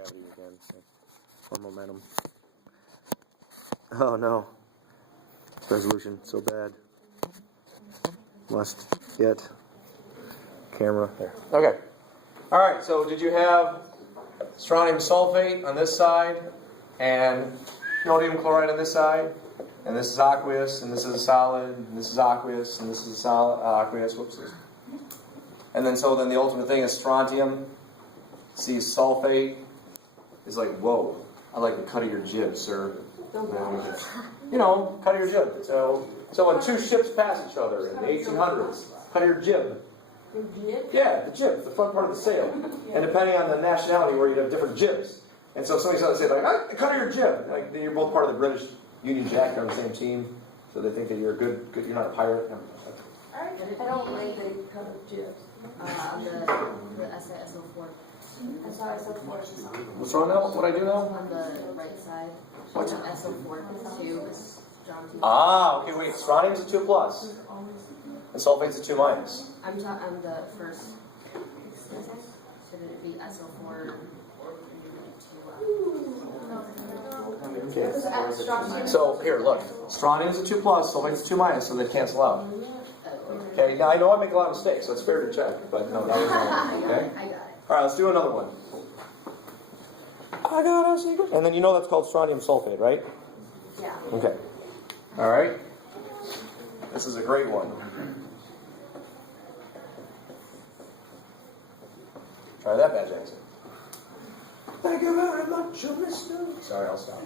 gravity again, or momentum. Oh no. Resolution so bad. Must get camera there. Okay. All right. So did you have strontium sulfate on this side and sodium chloride on this side? And this is aqueous, and this is a solid, and this is aqueous, and this is a solid aqueous. Whoops. And then so then the ultimate thing is strontium. See, sulfate is like, whoa, I like the cut of your jib, sir. You know, cut of your jib. So when two ships pass each other in the 1800s, cut of your jib. The jib? Yeah, the jib, the front part of the sail. And depending on the nationality, where you'd have different jibs. And so somebody's going to say, like, the cut of your jib. Like, you're both part of the British Union Jack, you're on the same team. So they think that you're good you're not a pirate. I don't like the cut of jibs. The SiSO4. SiSO4 is on. What's wrong now? What I do now? On the right side. What's the SO4 2 is strontium. Ah, okay, wait. Strontium's a 2 plus. And sulfate's a 2 minus. I'm the first. Should it be SO4 or Okay. So here, look. Strontium's a 2 plus, sulfate's a 2 minus, so they cancel out. Okay, now I know I make a lot of mistakes, so it's fair to check, but no, that was wrong. Okay? I got it. Alright, let's do another one. I got a secret. And then you know that's called strontium sulfate, right? Yeah. Okay. Alright. This is a great one. Try that bad accent. Thank you very much, Mr. Sorry, I'll stop.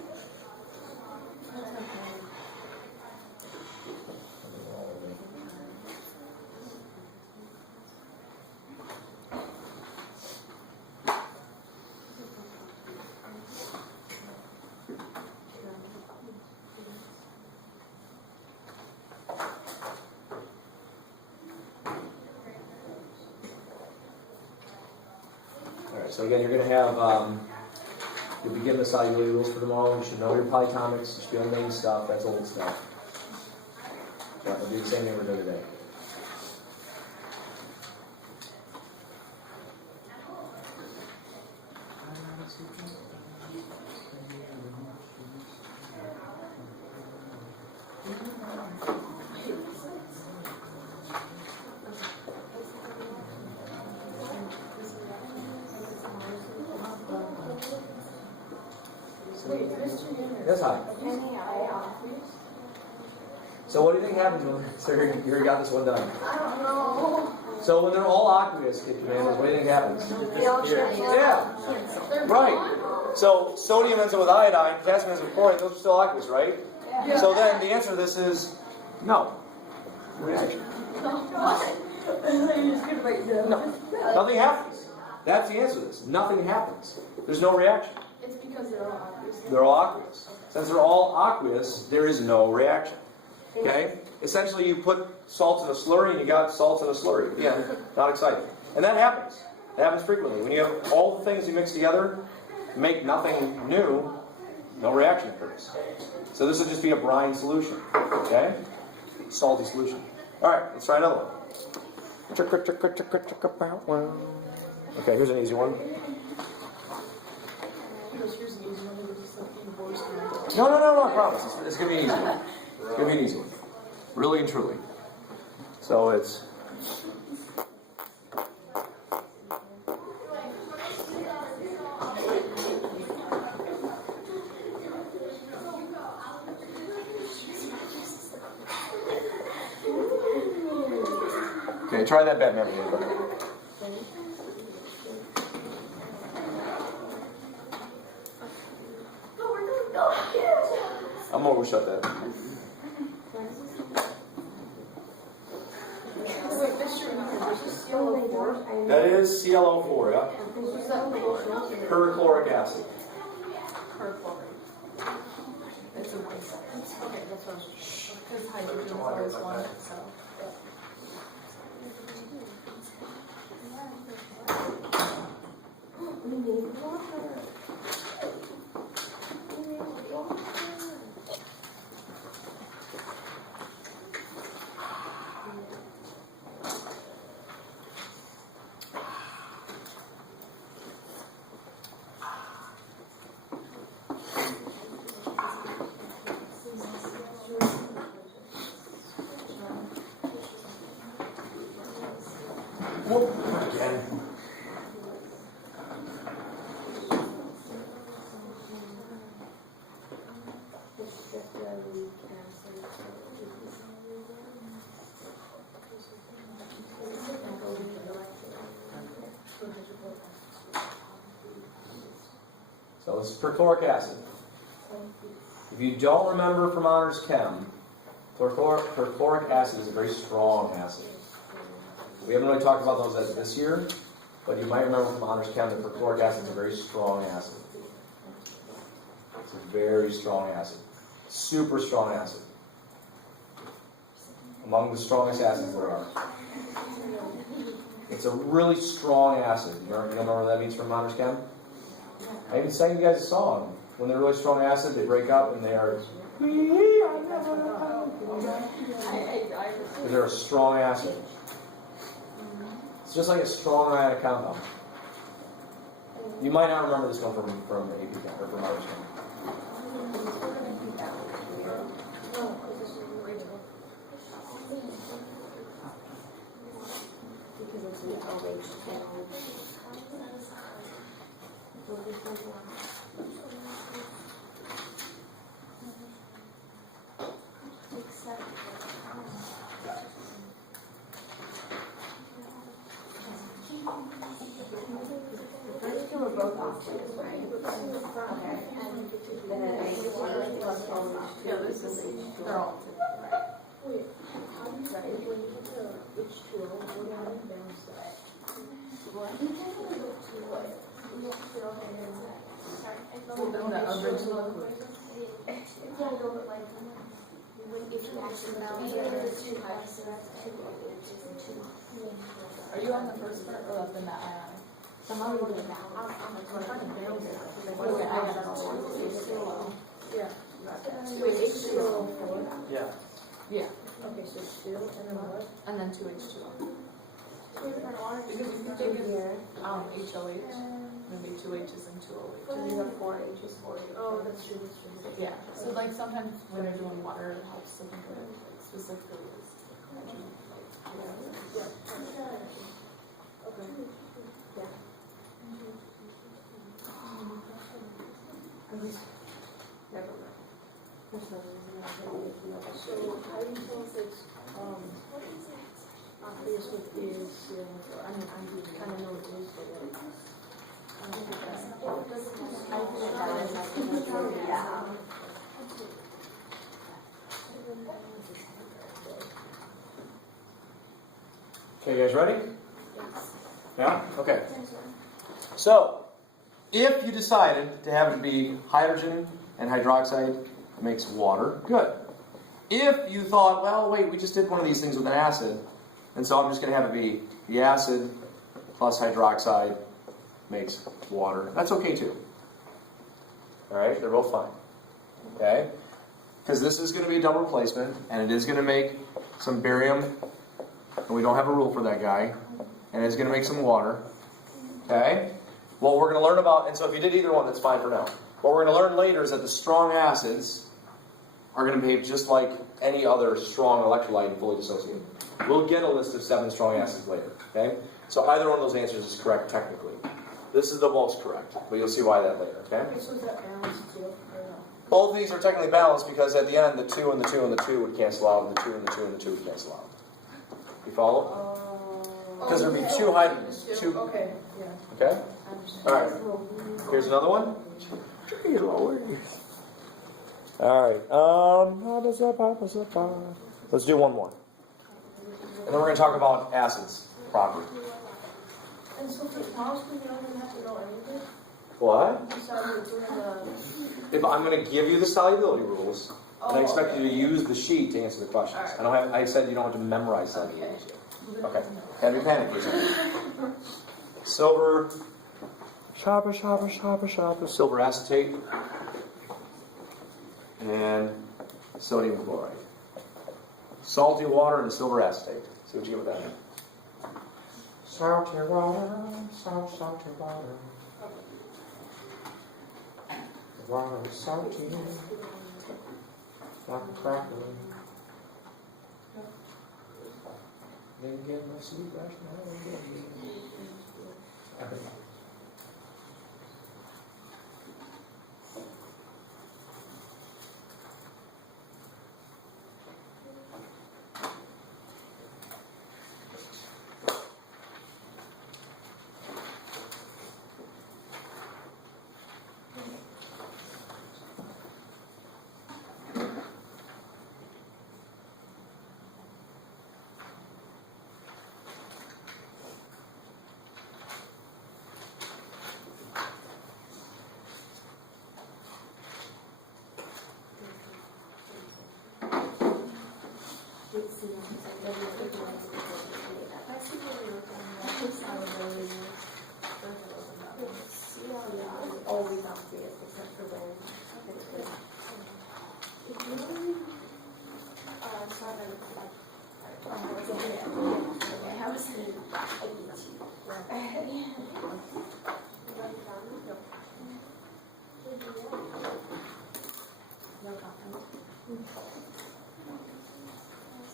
Alright, so again, you're going to have, you'll begin the solubility rules for tomorrow. You should know your polyatomics, you should be on main stuff, that's old stuff. Yeah, we'll do the same thing we're doing today. That's high. So what do you think happens when, so you already got this one done? I don't know. So when they're all aqueous, get commanders, what do you think happens? They all change. Yeah. Right. So sodium ends up with iodine, potassium ends with chlorine, those are still aqueous, right? Yeah. So then the answer to this is no. Reaction. No. Nothing happens. That's the answer to this. Nothing happens. There's no reaction. It's because they're all aqueous. They're all aqueous. Since they're all aqueous, there is no reaction. Okay? Essentially, you put salts in a slurry and you got salts in a slurry. Yeah, not exciting. And that happens. That happens frequently. When you have all the things you mix together, make nothing new, no reaction occurs. So this would just be a brine solution. Okay? Salty solution. Alright, let's try another one. Okay, here's an easy one. No, I promise. It's going to be easy. It's going to be an easy one. Really and truly. So it's... Okay, try that bad memory. I'm going to overshut that. That is ClO4, yeah? Perchloric acid. That's a nice. Okay, that's what I was. Because hydrogen is always one, so. We need water. So this is perchloric acid. If you don't remember from honors chem, perchloric acid is a very strong acid. We haven't really talked about those as this year, but you might remember from honors chem that perchloric acid is a very strong acid. It's a very strong acid. Super strong acid. Among the strongest acids there are. It's a really strong acid. You remember what that means from honors chem? I even sang you guys a song. When they're really strong acid, they break up and they are. They're a strong acid. It's just like a strong ionic compound. You might not remember this one from AP Chem or from honors chem. Are you on the first part or up in that ion? I'm on the Yeah. Yeah. Okay, so 2 and then what? And then 2H2O. Because if you think of HLH, maybe 2 H's and 2 OH. And you have 4 H's, 4 H's. Oh, that's true, that's true. Yeah, so like sometimes when you're doing water, it helps to think of it specifically as hydrogen. Yeah. Okay. Yeah. Never mind. So how do you tell if it's obvious what is I mean I kind of know what it is, but I don't think Okay, you guys ready? Yeah? Okay. So, if you decided to have it be hydrogen and hydroxide makes water, good. If you thought, well, wait, we just did one of these things with an acid, and so I'm just going to have it be the acid plus hydroxide makes water, that's okay too. Alright, they're both fine. Okay? Because this is going to be a double replacement, and it is going to make some barium, and we don't have a rule for that guy, and it's going to make some water. Okay? What we're going to learn about, and so if you did either one, that's fine for now. What we're going to learn later is that the strong acids are going to behave just like any other strong electrolyte and fully dissociated. We'll get a list of 7 strong acids later. Okay? So either one of those answers is correct technically. This is the most correct, but you'll see why that later. Okay? so is that balanced too? Or no? Both of these are technically balanced because at the end, the 2 and the 2 and the 2 would cancel out, and the 2 and the 2 and the 2 would cancel out. You follow? Because there would be 2 hydrogens. Two. Okay, yeah. Okay? I understand. All right. Here's another one. Alright, let's do one more. And then we're going to talk about acids proper. And so for chemistry, you don't even have to know anything? What? You started doing the... If I'm going to give you the solubility rules, and I expect you to use the sheet to answer the questions. I said you don't have to memorize solubility rules yet. Okay. Have you panic for a second? Silver, silver acetate, and sodium chloride. Salty water and silver acetate. See what you get with that. Salty water, salty water. The water is salty, like a cracker. Didn't get my sleep last night.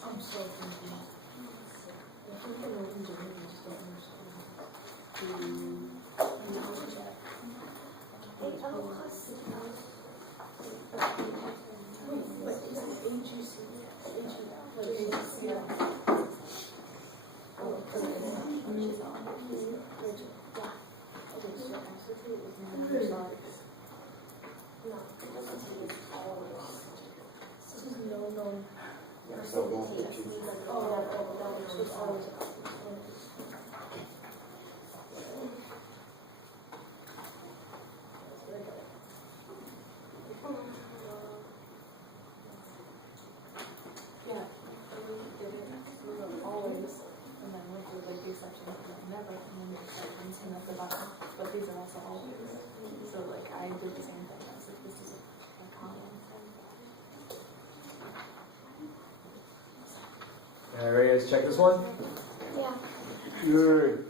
I'm so confused. But these are also always. So like I did the same thing. I was like, this is a common thing. All right, ready to check this one? Yeah. Good.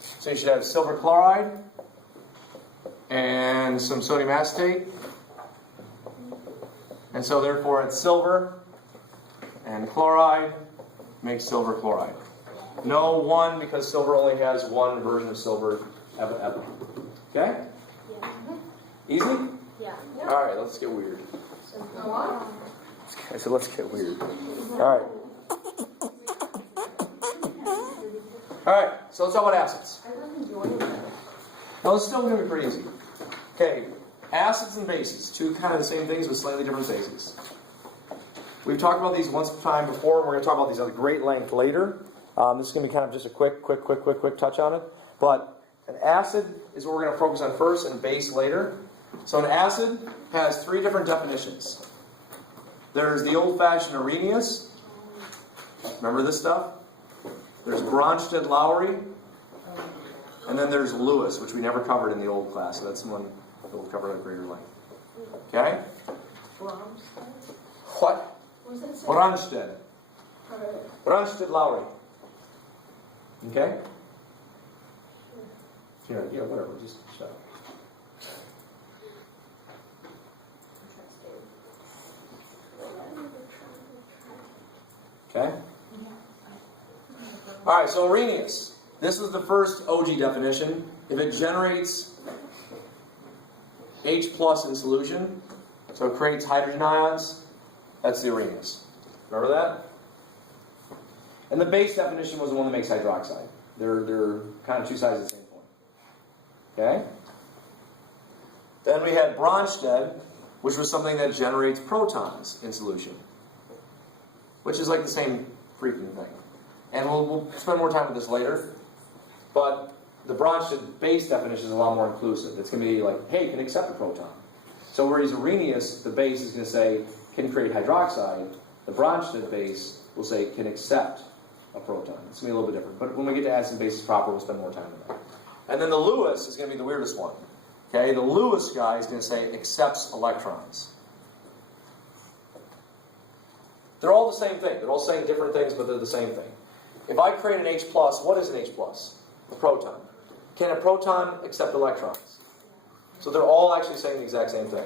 So you should have silver chloride and some sodium acetate. And so therefore it's silver and chloride makes silver chloride. No one, because silver only has one version of silver, ever. Okay? Yeah. Easy? Yeah. All right, let's get weird. I said let's get weird. All right. All right, so let's talk about acids. Now, it's still going to be pretty easy. Okay, acids and bases, two kind of the same things with slightly different bases. We've talked about these once time before, and we're going to talk about these at great length later. This is going to be kind of just a quick touch on it. But an acid is what we're going to focus on first, and base later. So an acid has three different definitions. There's the old-fashioned Arrhenius. Remember this stuff? There's Bronsted-Lowry. And then there's Lewis, which we never covered in the old class. So that's one that we'll cover at greater length. Okay? What? Bronsted. Bronsted-Lowry. Okay? Yeah, whatever. Just shut up. Okay? All right, so Arrhenius. This is the first OG definition. If it generates H plus in solution, so it creates hydrogen ions, that's the Arrhenius. Remember that? And the base definition was the one that makes hydroxide. They're kind of two sides of the same coin. Okay? Then we had Bronsted, which was something that generates protons in solution, which is like the same freaking thing. And we'll spend more time with this later. But the Bronsted base definition is a lot more inclusive. It's going to be like, hey, it can accept a proton. So whereas Arrhenius, the base is going to say, can create hydroxide, the Bronsted base will say, can accept a proton. It's going to be a little bit different. But when we get to acids and bases proper, we'll spend more time on that. And then the Lewis is going to be the weirdest one. Okay, the Lewis guy is going to say, accepts electrons. They're all the same thing. They're all saying different things, but they're the same thing. If I create an H+, what is an H+? A proton. Can a proton accept electrons? So they're all actually saying the exact same thing.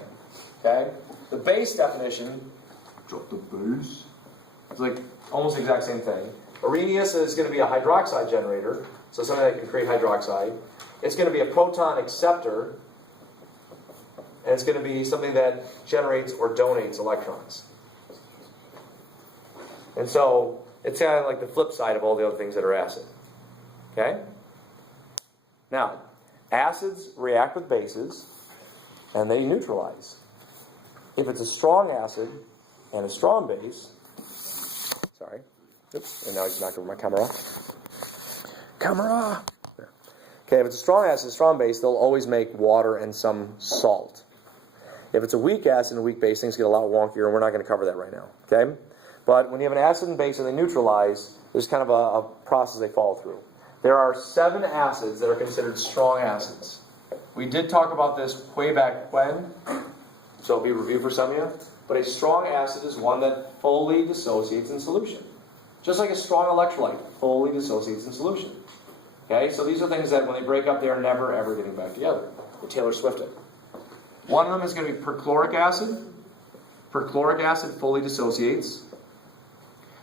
Okay? The base definition, drop the base, is like almost the exact same thing. Arrhenius is going to be a hydroxide generator, so something that can create hydroxide. It's going to be a proton acceptor, and it's going to be something that generates or donates electrons. And so it's kind of like the flip side of all the other things that are acid. Okay? Now, acids react with bases, and they neutralize. If it's a strong acid and a strong base, sorry, oops, and now I just knocked over my camera. Camera! Okay, if it's a strong acid and a strong base, they'll always make water and some salt. If it's a weak acid and a weak base, things get a lot wonkier, and we're not going to cover that right now. Okay? But when you have an acid and base and they neutralize, there's kind of a process they follow through. There are 7 acids that are considered strong acids. We did talk about this way back when, so it'll be a review for some of you. But a strong acid is one that fully dissociates in solution. Just like a strong electrolyte fully dissociates in solution. Okay, so these are things that when they break up, they are never ever getting back together. They Taylor Swift it. One of them is going to be perchloric acid. Perchloric acid fully dissociates.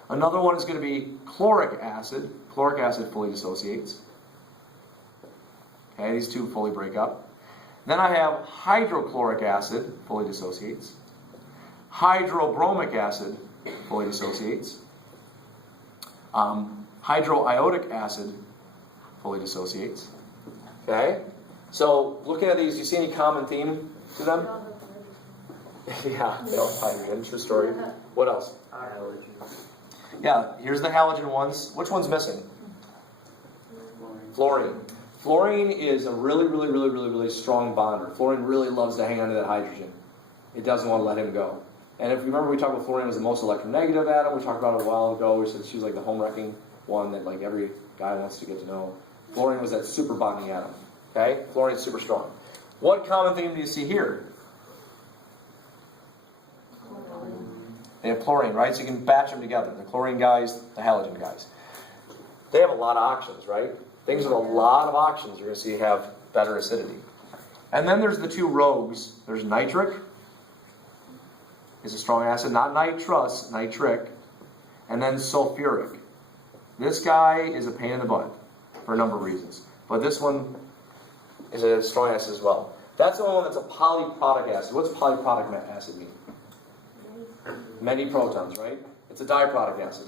Another one is going to be chloric acid. Chloric acid fully dissociates. Okay, these two fully break up. Then I have hydrochloric acid, fully dissociates. Hydrobromic acid, fully dissociates. Hydroiodic acid, fully dissociates. Okay? So, looking at these, do you see any common theme to them? Yeah, they all have hydrogen, true story. What else? Yeah, here's the halogen ones. Which one's missing? Fluorine. Fluorine is a really strong bonder. Fluorine really loves to hang on to that hydrogen. It doesn't want to let him go. And if you remember, we talked about fluorine was the most electronegative atom. We talked about it a while ago. We said she was like the home-wrecking one that like every guy wants to get to know. Fluorine was that super bonding atom. Okay? Fluorine is super strong. What common theme do you see here? They have chlorine, right? So you can batch them together. The chlorine guys, the halogen guys. They have a lot of oxygens, right? Things with a lot of oxygens you're going to see have better acidity. And then there's the 2 rogues. There's nitric. It's a strong acid. Not nitrous, nitric. And then sulfuric. This guy is a pain in the butt for a number of reasons. But this one is a strong acid as well. That's the only one that's a polyprotic acid. What's polyprotic acid mean? Many protons, right? It's a diprotic acid.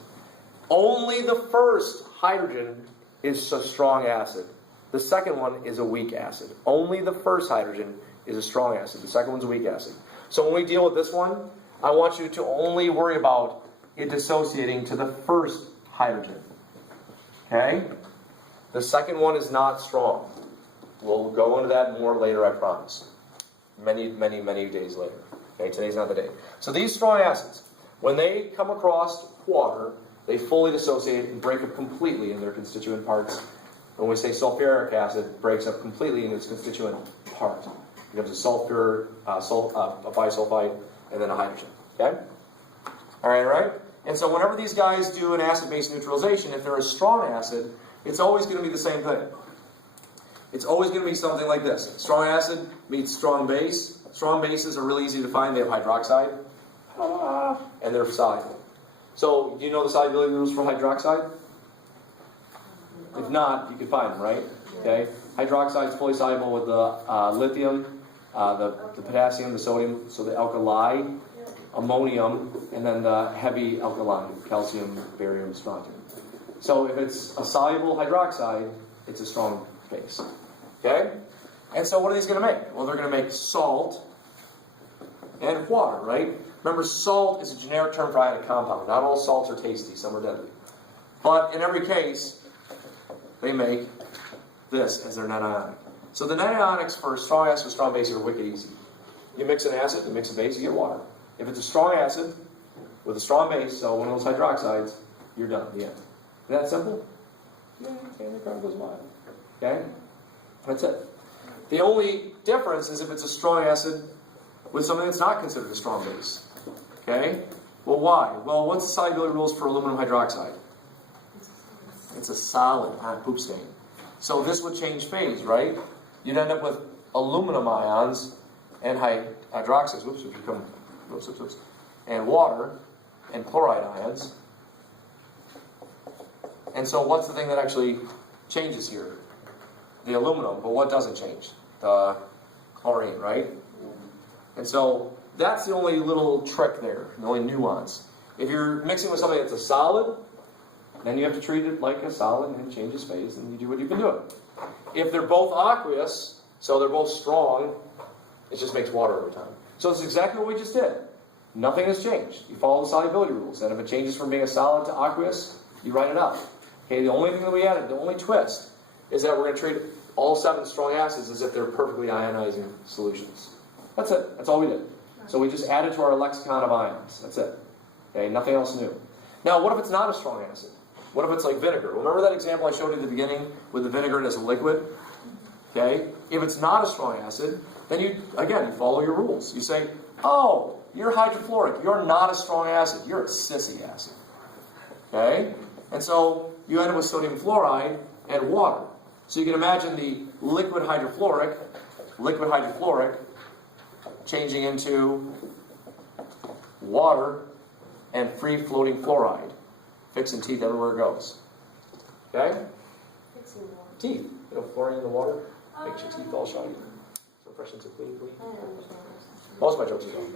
Only the first hydrogen is a strong acid. The second one is a weak acid. Only the first hydrogen is a strong acid. The second one's a weak acid. So when we deal with this one, I want you to only worry about it dissociating to the first hydrogen. Okay? The second one is not strong. We'll go into that more later, I promise. Many days later. Okay, today's not the day. So these strong acids, when they come across water, they fully dissociate and break up completely in their constituent parts. When we say sulfuric acid, it breaks up completely in its constituent part. It becomes a sulfur, a bisulfite, and then a hydrogen. Okay? All right? And so whenever these guys do an acid-base neutralization, if they're a strong acid, it's always going to be the same thing. It's always going to be something like this. Strong acid meets strong base. Strong bases are really easy to find. They have hydroxide, and they're soluble. So, do you know the solubility rules for hydroxide? If not, you can find them, right? Okay. Hydroxide is fully soluble with the lithium, the potassium, the sodium, so the alkali, ammonium, and then the heavy alkaline, calcium, barium, strontium. So if it's a soluble hydroxide, it's a strong base. Okay? And so what are these going to make? Well, they're going to make salt and water, right? Remember, salt is a generic term for ionic compound. Not all salts are tasty. Some are deadly. But in every case, they make this as their net ionic. So the net ionics for strong acid or strong base are wicked easy. You mix an acid, you mix a base, you get water. If it's a strong acid with a strong base, so one of those hydroxides, you're done. The end. Isn't that simple? Yeah, okay, the card goes wild. Okay? That's it. The only difference is if it's a strong acid with something that's not considered a strong base. Okay? Well, why? Well, what's the solubility rules for aluminum hydroxide? It's a solid, poop stain. So this would change phase, right? You'd end up with aluminum ions and hydroxides, and water and chloride ions. And so what's the thing that actually changes here? The aluminum, but what doesn't change? The chlorine, right? And so that's the only little trick there, the only nuance. If you're mixing with something that's a solid, then you have to treat it like a solid and change its phase, and you do what you've been doing. If they're both aqueous, so they're both strong, it just makes water over time. So it's exactly what we just did. Nothing has changed. You follow the solubility rules, and if it changes from being a solid to aqueous, you write it out. Okay, the only thing that we added, the only twist, is that we're going to treat all 7 strong acids as if they're perfectly ionizing solutions. That's it. That's all we did. So we just added to our lexicon of ions. That's it. Okay, nothing else new. Now, what if it's not a strong acid? What if it's like vinegar? Remember that example I showed you at the beginning with the vinegar as a liquid? Okay? If it's not a strong acid, then you follow your rules. You say, oh, you're hydrofluoric. You're not a strong acid. You're a sissy acid. Okay? And so you end up with sodium fluoride and water. So you can imagine the liquid hydrofluoric changing into water and free-floating fluoride, fixing teeth everywhere it goes. Okay? Teeth. You know, fluorine in the water makes your teeth all shiny. So fresh and so clean. Most of my jokes are done.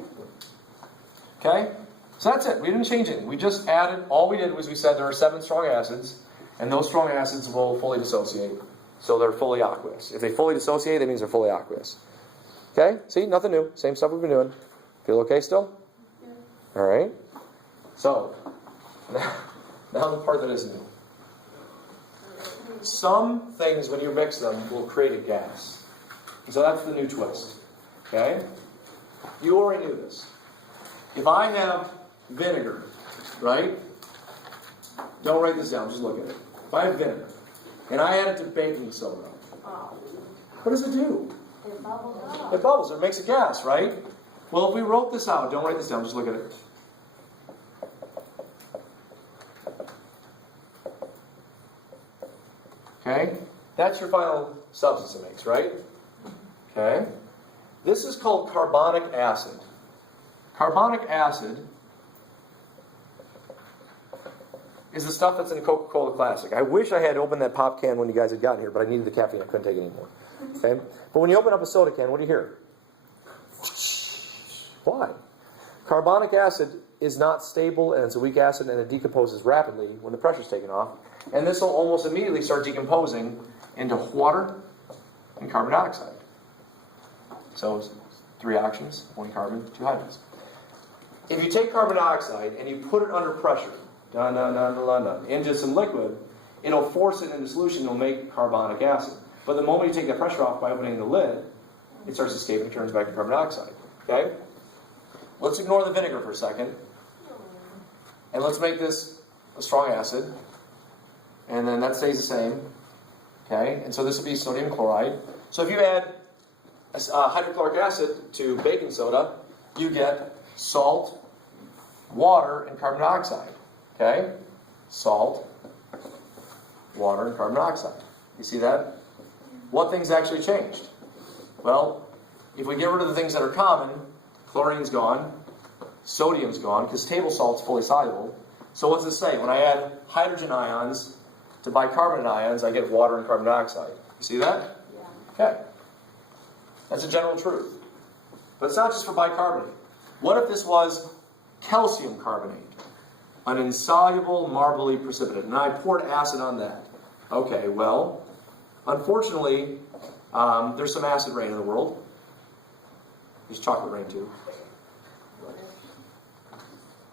Okay? So that's it. We didn't change anything. We just added, all we did was we said there are 7 strong acids, and those strong acids will fully dissociate. So they're fully aqueous. If they fully dissociate, that means they're fully aqueous. Okay? See? Nothing new. Same stuff we've been doing. Feel okay still? Yeah. All right. So, now the part that is new. Some things, when you mix them, will create a gas. So that's the new twist. Okay? You already knew this. If I have vinegar, right? Don't write this down, just look at it. If I have vinegar, and I add it to baking soda, what does it do? It bubbles up. It bubbles, it makes a gas, right? Well, if we wrote this out, don't write this down, just look at it. Okay? That's your final substance it makes, right? Okay? This is called carbonic acid. Carbonic acid is the stuff that's in Coca-Cola Classic. I wish I had opened that pop can when you guys had gotten here, but I needed the caffeine. I couldn't take it anymore. Okay? But when you open up a soda can, what do you hear? Why? Carbonic acid is not stable, and it's a weak acid, and it decomposes rapidly when the pressure's taken off. And this will almost immediately start decomposing into water and carbon dioxide. So 3 oxygens, 1 carbon, 2 hydrogens. If you take carbon dioxide and you put it under pressure, into some liquid, it'll force it into solution, it'll make carbonic acid. But the moment you take that pressure off by opening the lid, it starts escaping and turns back to carbon dioxide. Okay? Let's ignore the vinegar for a second. And let's make this a strong acid. And then that stays the same. Okay? And so this will be sodium chloride. So if you add hydrochloric acid to baking soda, you get salt, water, and carbon dioxide. Okay? Salt, water, and carbon dioxide. You see that? What things actually changed? Well, if we get rid of the things that are common, chlorine's gone, sodium's gone, because table salt's fully soluble. So what's this say? When I add hydrogen ions to bicarbonate ions, I get water and carbon dioxide. You see that? Yeah. Okay. That's a general truth. But it's not just for bicarbonate. What if this was calcium carbonate? An insoluble, marbly precipitate. And I poured acid on that. Okay, well, unfortunately, there's some acid rain in the world. There's chocolate rain too.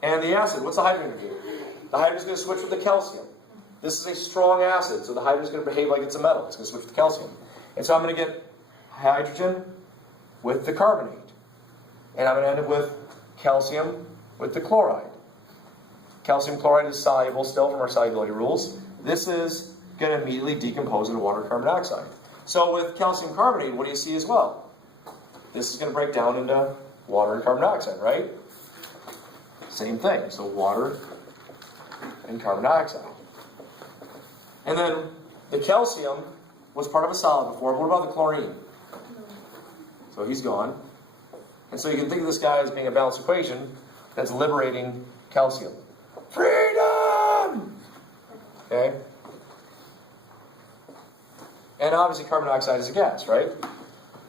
And the acid, what's the hydrogen going to do? The hydrogen's going to switch with the calcium. This is a strong acid, so the hydrogen's going to behave like it's a metal. It's going to switch with calcium. And so I'm going to get hydrogen with the carbonate. And I'm going to end up with calcium with the chloride. Calcium chloride is soluble still from our solubility rules. This is going to immediately decompose into water and carbon dioxide. So with calcium carbonate, what do you see as well? This is going to break down into water and carbon dioxide, right? Same thing. So water and carbon dioxide. And then the calcium was part of a solid before. What about the chlorine? So he's gone. And so you can think of this guy as being a balanced equation that's liberating calcium. Freedom! Okay? And obviously carbon dioxide is a gas, right?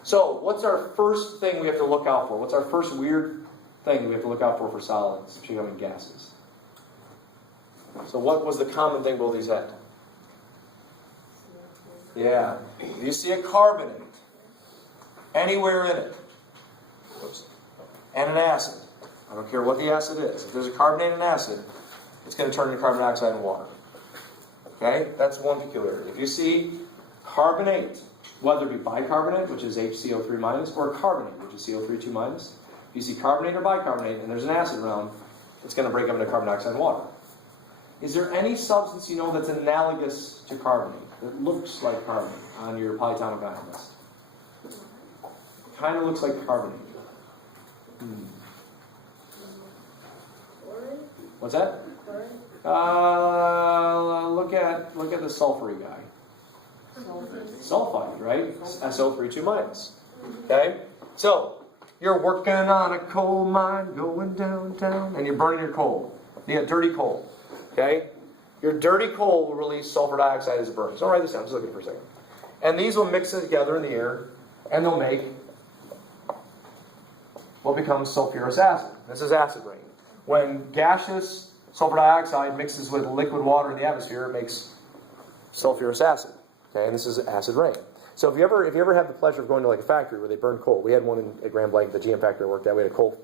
So what's our first thing we have to look out for? What's our first weird thing we have to look out for solids becoming gases? So what was the common thing both these had? Yeah. If you see a carbonate anywhere in it, oops, and an acid, I don't care what the acid is. If there's a carbonate and acid, it's going to turn into carbon dioxide and water. Okay? That's one peculiarity. If you see carbonate, whether it be bicarbonate, which is HCO3 minus, or carbonate, which is CO3 2 minus, if you see carbonate or bicarbonate and there's an acid around, it's going to break up into carbon dioxide and water. Is there any substance you know that's analogous to carbonate, that looks like carbonate on your polyatomic ion list? Kind of looks like carbonate. What's that? Look at the sulfury guy. Sulfide, right? SO3 2 minus. Okay? So, you're working on a coal mine, going downtown, and you're burning your coal. You got dirty coal. Okay? Your dirty coal will release sulfur dioxide as it burns. So I'll write this down, just looking for a second. And these will mix together in the air, and they'll make what becomes sulfurous acid. This is acid rain. When gaseous sulfur dioxide mixes with liquid water in the atmosphere, it makes sulfurous acid. Okay, and this is acid rain. So if you ever have the pleasure of going to like a factory where they burn coal, we had one at Grand Blanc, the GM factory I worked at. We had a coal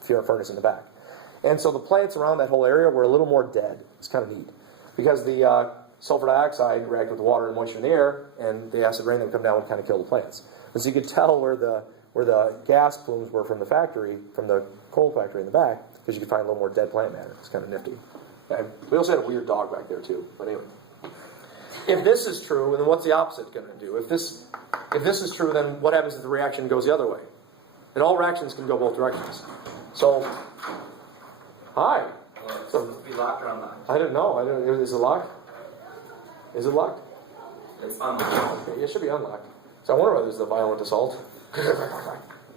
furnace in the back, and so the plants around that whole area were a little more dead. It's kind of neat because the sulfur dioxide reacted with the water and moisture in the air, and the acid rain that would come down would kind of kill the plants. And so you could tell where the gas plumes were from the factory, from the coal factory in the back, because you could find a little more dead plant matter. It's kind of nifty. Okay. We also had a weird dog back there too. But anyway, if this is true, then what's the opposite going to do? If this is true, then what happens if the reaction goes the other way? And all reactions can go both directions. So, hi. It's supposed to be locked or unlocked? I don't know. Is it locked? Is it locked? It's unlocked. Okay, it should be unlocked. So I wonder whether this is a violent assault. Can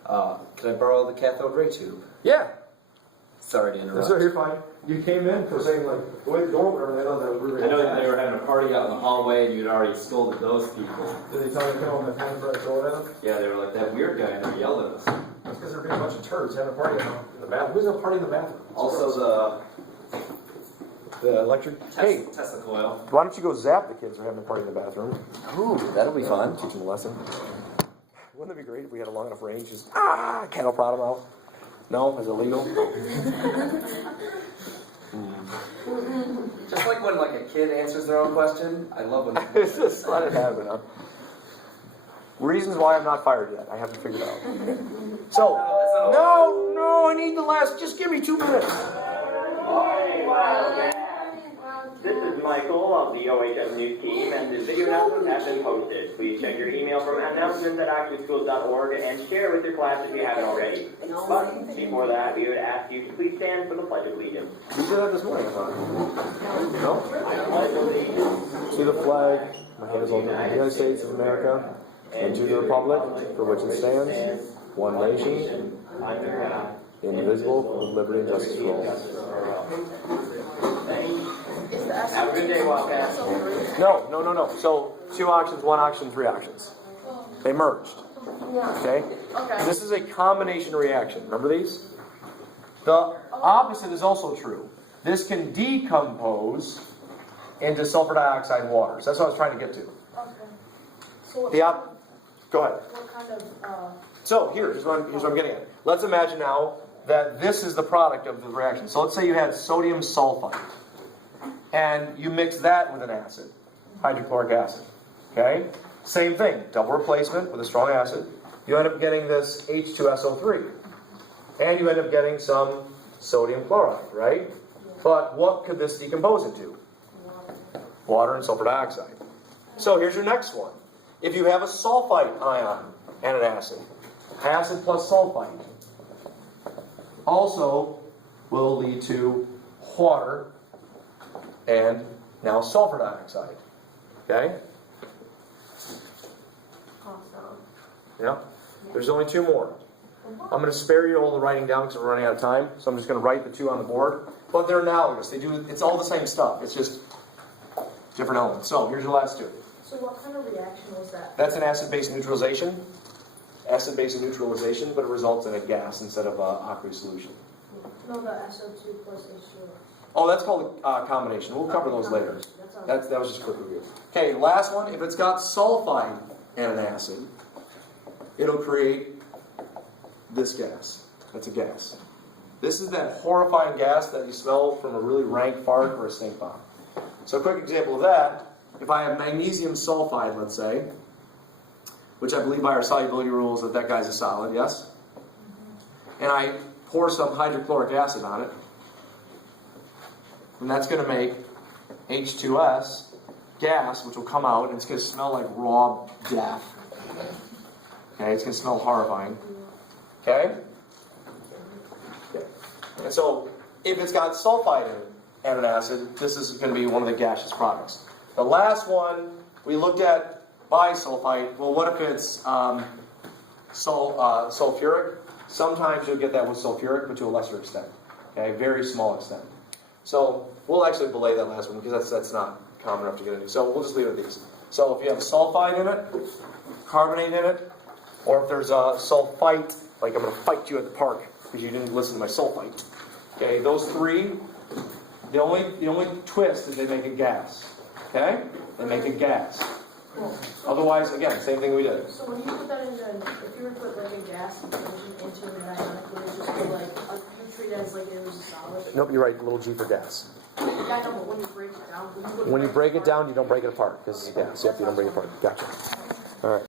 I borrow the cathode ray tube? Yeah. Sorry to interrupt. So you're fine. You came in for saying like the way the door opened, I know that we were. I know that they were having a party out in the hallway and you'd already scolded those people. Did they tell you to come home and hand for a throw at them? Yeah, they were like that weird guy and they yelled at us. That's because they're being a bunch of turds having a party in the bathroom. Who's having a party in the bathroom? Also The electric. Hey, Tesla coil. why don't you go zap the kids who are having a party in the bathroom? Ooh, that'll be fun. Teach them a lesson. Wouldn't it be great if we had a long enough range? Just cattle prod them out. No, is it illegal? Just like when like a kid answers their own question. I love when It's just let it happen, huh? Reasons why I'm not fired yet. I haven't figured out. So, no, I need the last. Just give me 2 minutes. This is Michael of the OHS News team, and this video announcement has been posted. Please check your email from announcements@oxfordschools.org and share with your class if you haven't already. But before that, we would ask you to please stand for the Pledge of Allegiance. You did that this morning, I thought. No? I pledge allegiance To the flag, my hand is on the United States of America, and to the republic for which it stands, one nation, under God, indivisible, with liberty and justice for all. Have a good day, Wildcats. No. So, 2 auctions, 1 auction, 3 auctions. They merged. Okay? This is a combination reaction. Remember these? The opposite is also true. This can decompose into sulfur dioxide waters. That's what I was trying to get to. Okay. So Go ahead. what kind of, So here's what I'm getting at. Let's imagine now that this is the product of the reaction. So let's say you had sodium sulfite, and you mix that with an acid, hydrochloric acid. Okay? Same thing, double replacement with a strong acid. You end up getting this H2SO3. And you end up getting some sodium chloride, right? But what could this decompose into? Water and sulfur dioxide. So here's your next one. If you have a sulfite ion and an acid plus sulfite also will lead to water and now sulfur dioxide. Okay? Yeah? There's only 2 more. I'm going to spare you all the writing down because we're running out of time, so I'm just going to write the 2 on the board. But they're analogous. It's all the same stuff. It's just different elements. So here's your last 2. so what kind of reaction was that? That's an acid-base neutralization. Acid-base neutralization, but it results in a gas instead of an aqueous solution. No, the SO2 plus H2O. Oh, that's called a combination. We'll cover those later. That's That was just a quick review. Okay, last one. If it's got sulfide and an acid, it'll create this gas. That's a gas. This is that horrifying gas that you smell from a really rank fart or a stink bomb. So a quick example of that, if I have magnesium sulfide, let's say, which I believe by our solubility rules that guy's a solid, yes? And I pour some hydrochloric acid on it, then that's going to make H2S gas, which will come out, and it's going to smell like raw death. Okay, it's going to smell horrifying. Okay? And so, if it's got sulfide in it and an acid, this is going to be one of the gaseous products. The last one, we looked at bisulfite. Well, what if it's sulfuric? Sometimes you'll get that with sulfuric, but to a lesser extent. Okay, very small extent. So, we'll actually belay that last one because that's not common enough to get into. So, we'll just leave it at these. So, if you have sulfide in it, carbonate in it, or if there's a sulfite, like I'm going to fight you at the park because you didn't listen to my sulfite. Okay, those three, the only twist is they make a gas. Okay? They make a gas. Otherwise, again, same thing we did. So when you put that in the, if you were to put like a gas into an ionic, would it just be like, you treat it as like it was a solid? Nope, you're right, little G for gas. Yeah, I know, but when you break it down, When you break it down, you don't break it apart because it's a gas. Yep, you don't break it apart. Gotcha. All right.